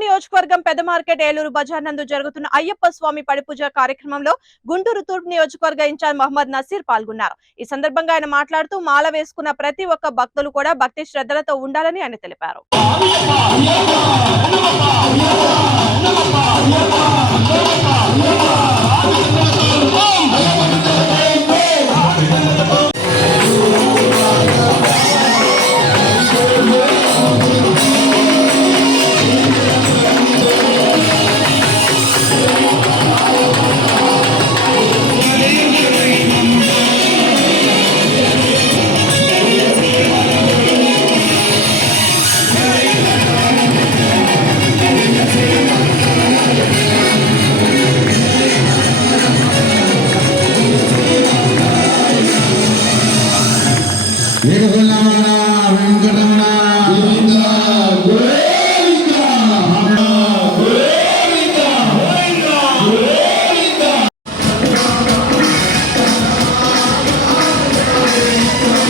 నియోజకవర్గం పెద్ద మార్కెట్ ఏలూరు బజార్ నందు జరుగుతున్న అయ్యప్ప స్వామి పడిపూజ కార్యక్రమంలో గుంటూరు తూర్పు నియోజకవర్గ ఇన్ఛార్జ్ మహమ్మద్ నసీర్ పాల్గొన్నారు. ఈ సందర్భంగా ఆయన మాట్లాడుతూ మాల వేసుకున్న ప్రతి ఒక్క భక్తులు కూడా భక్తి శ్రద్ధలతో ఉండాలని ఆయన తెలిపారు. Luego con la